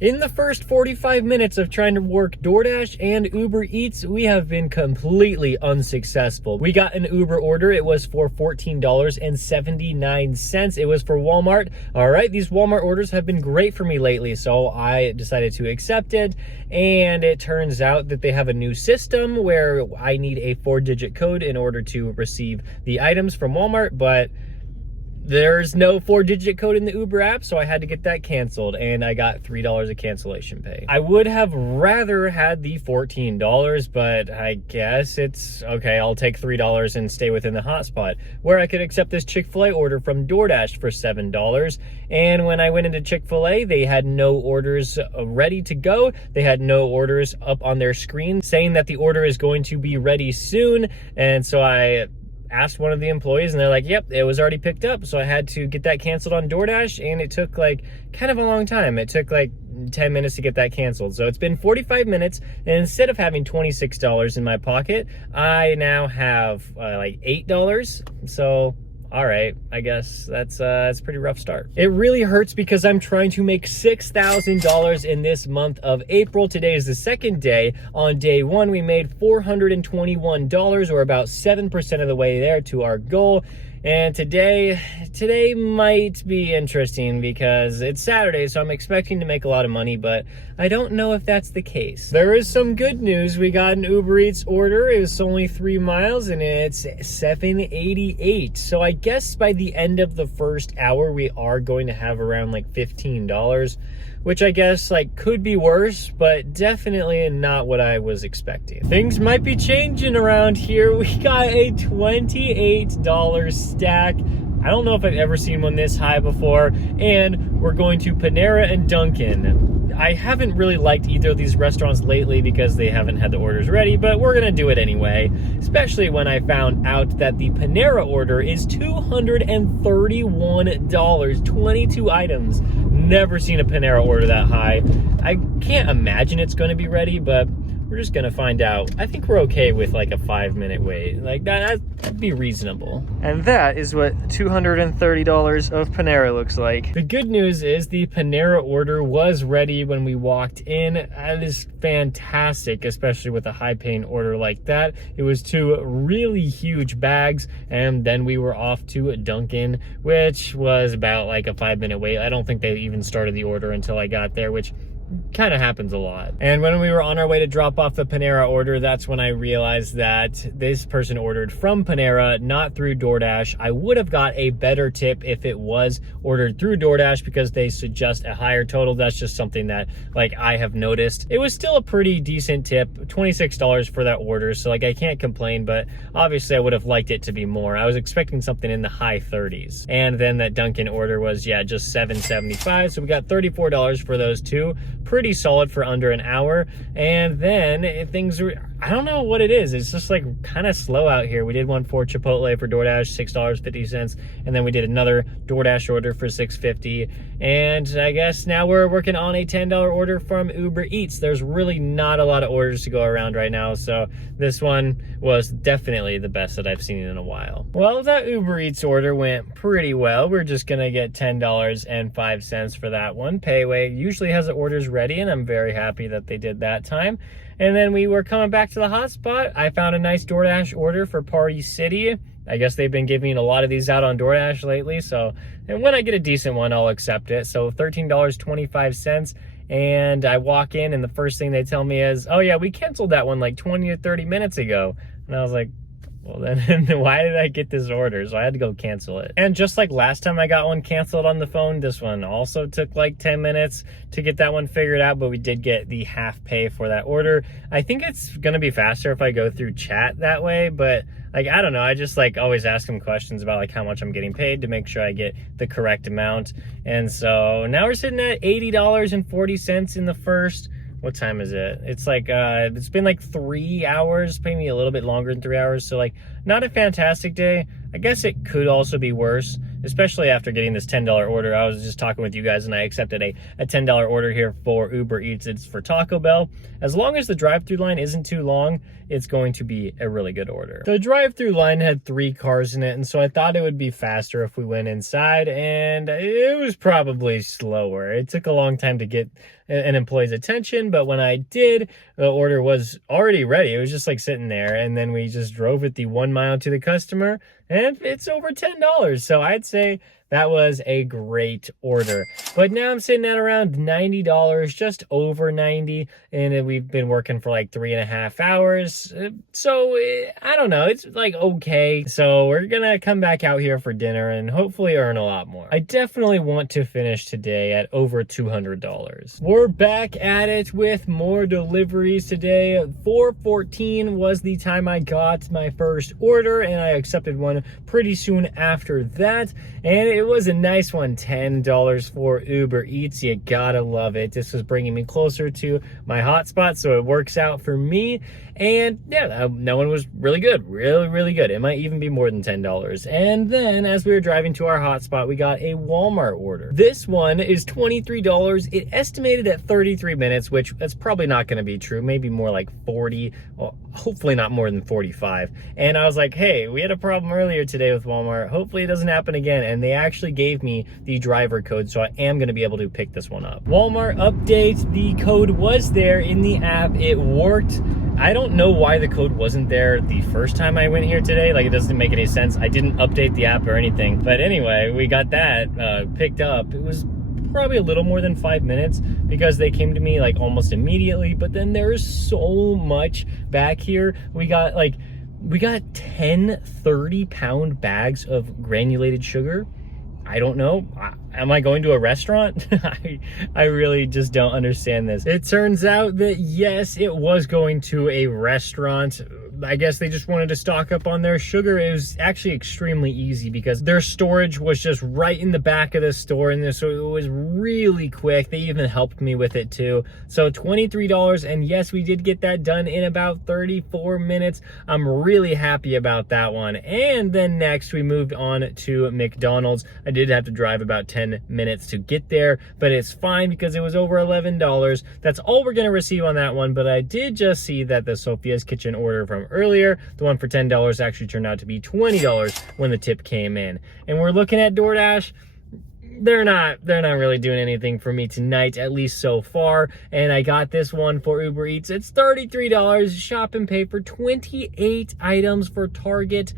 In the first 45 minutes of trying to work DoorDash and Uber Eats, we have been completely unsuccessful. We got an Uber order. It was for $14.79. It was for Walmart. All right, these Walmart orders have been great for me lately, so I decided to accept it. And it turns out that they have a new system where I need a 4-digit code in order to receive the items from Walmart, but there's no 4-digit code in the Uber app, so I had to get that canceled, and I got $3 of cancellation pay. I would have rather had the $14, but I guess it's okay. I'll take $3 and stay within the hotspot, where I could accept this Chick-fil-A order from DoorDash for $7. And when I went into Chick-fil-A, they had no orders ready to go. They had no orders up on their screen saying that the order is going to be ready soon. And so I asked one of the employees, and they're like, yep, it was already picked up. So I had to get that canceled on DoorDash, and it took like kind of a long time. It took like 10 minutes to get that canceled. So it's been 45 minutes, and instead of having $26 in my pocket, I now have like $8. So all right, I guess that's a pretty rough start. It really hurts because I'm trying to make $6,000 in this month of April. Today is the second day. On day one, we made $421, or about 7% of the way there to our goal. And today might be interesting because it's Saturday, so I'm expecting to make a lot of money, but I don't know if that's the case. There is some good news. We got an Uber Eats order. It was only 3 miles, and it's $7.88. So I guess by the end of the first hour, we are going to have around like $15, which I guess like could be worse, but definitely not what I was expecting. Things might be changing around here. We got a $28 stack. I don't know if I've ever seen one this high before. And we're going to Panera and Dunkin'. I haven't really liked either of these restaurants lately because they haven't had the orders ready, but we're gonna do it anyway, especially when I found out that the Panera order is $231, 22 items. Never seen a Panera order that high. I can't imagine it's gonna be ready, but we're just gonna find out. I think we're okay with like a 5-minute wait. Like that'd be reasonable. And that is what $230 of Panera looks like. The good news is the Panera order was ready when we walked in. That is fantastic, especially with a high-paying order like that. It was 2 really huge bags, and then we were off to Dunkin', which was about like a 5-minute wait. I don't think they even started the order until I got there, which kind of happens a lot. And when we were on our way to drop off the Panera order, that's when I realized that this person ordered from Panera, not through DoorDash. I would have got a better tip if it was ordered through DoorDash because they suggest a higher total. That's just something that like I have noticed. It was still a pretty decent tip, $26 for that order. So like I can't complain, but obviously I would have liked it to be more. I was expecting something in the high 30s. And then that Dunkin' order was, yeah, just $7.75. So we got $34 for those 2. Pretty solid for under an hour. And then things were, I don't know what it is. It's just like kind of slow out here. We did one for Chipotle for DoorDash, $6.50. And then we did another DoorDash order for $6.50. And I guess now we're working on a $10 order from Uber Eats. There's really not a lot of orders to go around right now. So this one was definitely the best that I've seen in a while. Well, that Uber Eats order went pretty well. We're just going to get $10.05 for that one. Payway usually has the orders ready, and I'm very happy that they did that time. And then we were coming back to the hotspot. I found a nice DoorDash order for Party City. I guess they've been giving a lot of these out on DoorDash lately. So, and when I get a decent one, I'll accept it. So $13.25. And I walk in, and the first thing they tell me is, oh yeah, we canceled that one like 20 or 30 minutes ago. And I was like, well then why did I get this order? So I had to go cancel it. And just like last time I got one canceled on the phone, this one also took like 10 minutes to get that one figured out, but we did get the half pay for that order. I think it's gonna be faster if I go through chat that way, but like, I don't know. I just like always ask them questions about like how much I'm getting paid to make sure I get the correct amount. And so now we're sitting at $80.40 in the first. What time is it? It's like, it's been like 3 hours, maybe a little bit longer than 3 hours. So like, not a fantastic day. I guess it could also be worse, especially after getting this $10 order. I was just talking with you guys, and I accepted a $10 order here for Uber Eats. It's for Taco Bell. As long as the drive-through line isn't too long, it's going to be a really good order. The drive-through line had 3 cars in it, and so I thought it would be faster if we went inside, and it was probably slower. It took a long time to get an employee's attention, but when I did, the order was already ready. It was just like sitting there, and then we just drove it the 1 mile to the customer, and it's over $10. So I'd say that was a great order. But now I'm sitting at around $90, just over 90, and we've been working for like 3.5 hours. So I don't know, it's like okay. So we're gonna come back out here for dinner and hopefully earn a lot more. I definitely want to finish today at over $200. We're back at it with more deliveries today. 4:14 was the time I got my first order, and I accepted one pretty soon after that. And it was a nice one, $10 for Uber Eats. You gotta love it. This was bringing me closer to my hotspot, so it works out for me. And yeah, that one was really good, really good. It might even be more than $10. And then as we were driving to our hotspot, we got a Walmart order. This one is $23. It estimated at 33 minutes, which that's probably not gonna be true. Maybe more like 40, well, hopefully not more than 45. And I was like, hey, we had a problem earlier today with Walmart. Hopefully it doesn't happen again. And they actually gave me the driver code, so I am gonna be able to pick this one up. Walmart update, the code was there in the app. It worked. I don't know why the code wasn't there the first time I went here today. Like, it doesn't make any sense. I didn't update the app or anything. But anyway, we got that picked up. It was probably a little more than 5 minutes because they came to me like almost immediately. But then there's so much back here. We got 10 30-pound bags of granulated sugar. I don't know. Am I going to a restaurant? I really just don't understand this. It turns out that yes, it was going to a restaurant. I guess they just wanted to stock up on their sugar. It was actually extremely easy because their storage was just right in the back of the store, and so it was really quick. They even helped me with it too. So $23, and yes, we did get that done in about 34 minutes. I'm really happy about that one. And then next we moved on to McDonald's. I did have to drive about 10 minutes to get there, but it's fine because it was over $11. That's all we're gonna receive on that one. But I did just see that the Sophia's Kitchen order from earlier, the one for $10, actually turned out to be $20 when the tip came in. And we're looking at DoorDash. They're not really doing anything for me tonight, at least so far. And I got this one for Uber Eats. It's $33. Shop and pay for 28 items for Target.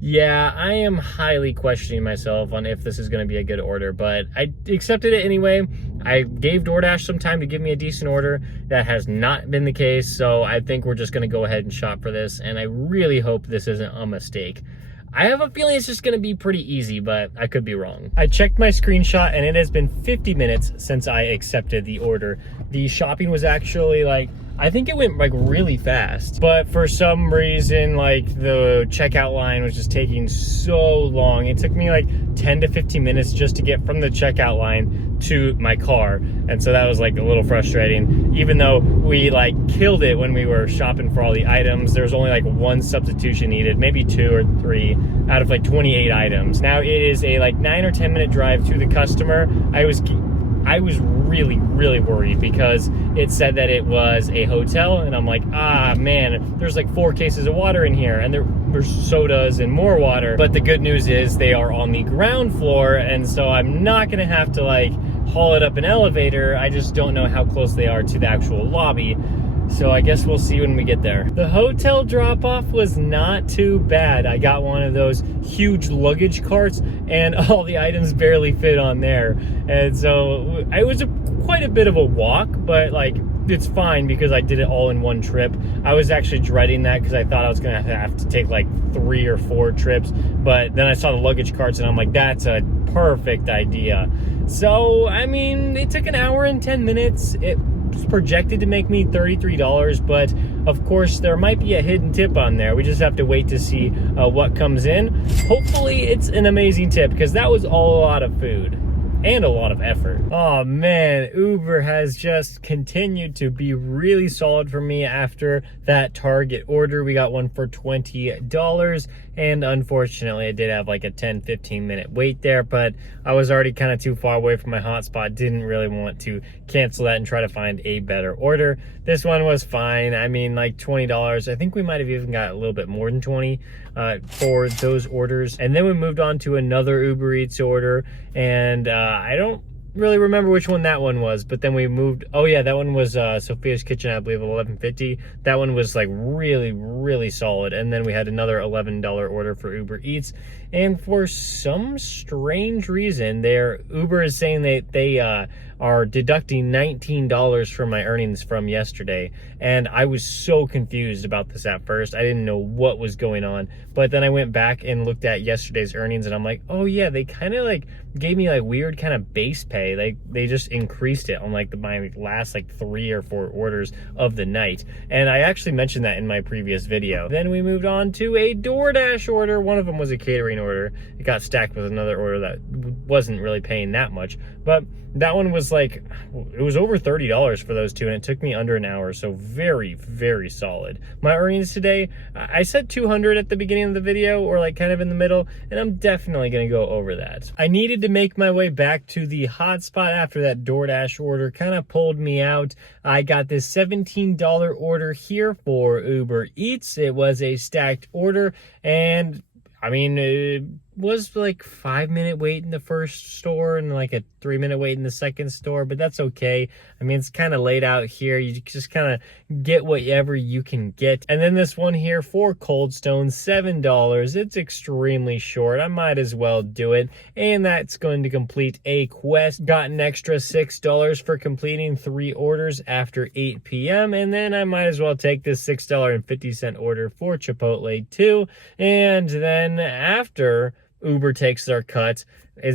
Yeah, I am highly questioning myself on if this is going to be a good order, but I accepted it anyway. I gave DoorDash some time to give me a decent order. That has not been the case, so I think we're just going to go ahead and shop for this, and I really hope this isn't a mistake. I have a feeling it's just going to be pretty easy, but I could be wrong. I checked my screenshot, and it has been 50 minutes since I accepted the order. The shopping was actually I think it went really fast, but for some reason, the checkout line was just taking so long. It took me 10 to 15 minutes just to get from the checkout line to my car. And so that was a little frustrating, even though we killed it when we were shopping for all the items. There was only one substitution needed, maybe 2 or 3 out of 28 items. Now it is a 9 or 10 minute drive to the customer. I was really worried because it said that it was a hotel, and I'm like, man, there's 4 cases of water in here, and there's sodas and more water. But the good news is they are on the ground floor, and so I'm not gonna have to haul it up an elevator. I just don't know how close they are to the actual lobby. So I guess we'll see when we get there. The hotel drop-off was not too bad. I got one of those huge luggage carts, and all the items barely fit on there. And so it was quite a bit of a walk, but it's fine because I did it all in one trip. I was actually dreading that because I thought I was gonna have to take 3 or 4 trips, but then I saw the luggage carts and I'm like, that's a perfect idea. So, I mean, it took 1 hour and 10 minutes. It was projected to make me $33, but of course there might be a hidden tip on there. We just have to wait to see what comes in. Hopefully it's an amazing tip because that was all a lot of food and a lot of effort. Oh man, Uber has just continued to be really solid for me after that Target order. We got one for $20, and unfortunately I did have a 10-15 minute wait there, but I was already kind of too far away from my hotspot. Didn't really want to cancel that and try to find a better order. This one was fine. I mean, $20. I think we might have even got a little bit more than 20 for those orders. And then we moved on to another Uber Eats order, and I don't really remember which one that one was, but then we moved. Oh yeah, that one was Sophia's Kitchen, I believe, 11.50. That one was like really, really solid. And then we had another $11 order for Uber Eats. And for some strange reason, Uber is saying they are deducting $19 from my earnings from yesterday. And I was so confused about this at first. I didn't know what was going on. But then I went back and looked at yesterday's earnings, and I'm like, oh yeah, they kind of like gave me like weird kind of base pay. Like they just increased it on like my last like 3 or 4 orders of the night. And I actually mentioned that in my previous video. Then we moved on to a DoorDash order. One of them was a catering order. It got stacked with another order that wasn't really paying that much, but that one was like, it was over $30 for those two, and it took me under an hour. So very, very solid. My earnings today, I said 200 at the beginning of the video, or like kind of in the middle, and I'm definitely gonna go over that. I needed to make my way back to the hotspot after that DoorDash order kind of pulled me out. I got this $17 order here for Uber Eats. It was a stacked order, and I mean, it was like 5-minute wait in the first store and like a 3-minute wait in the second store, but that's okay. I mean, it's kind of laid out here. You just kind of get whatever you can get. And then this one here for Cold Stone, $7. It's extremely short. I might as well do it. And that's going to complete a quest. Got an extra $6 for completing 3 orders after 8 p.m. And then I might as well take this $6.50 order for Chipotle too. And then after Uber takes their cut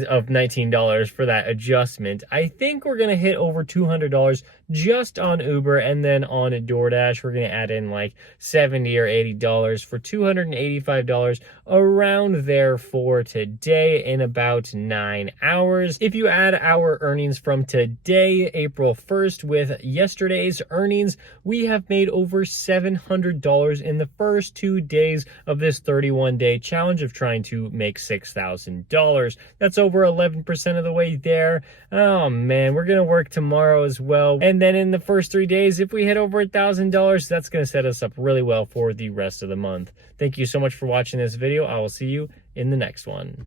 of $19 for that adjustment, I think we're going to hit over $200 just on Uber, and then on DoorDash, we're going to add in like $70 or $80 for $285 around there for today in about 9 hours. If you add our earnings from today, April 1st, with yesterday's earnings, we have made over $700 in the first 2 days of this 31-day challenge of trying to make $6,000. That's over 11% of the way there. Oh man, we're going to work tomorrow as well. And then in the first 3 days, if we hit over $1,000, that's going to set us up really well for the rest of the month. Thank you so much for watching this video. I will see you in the next one.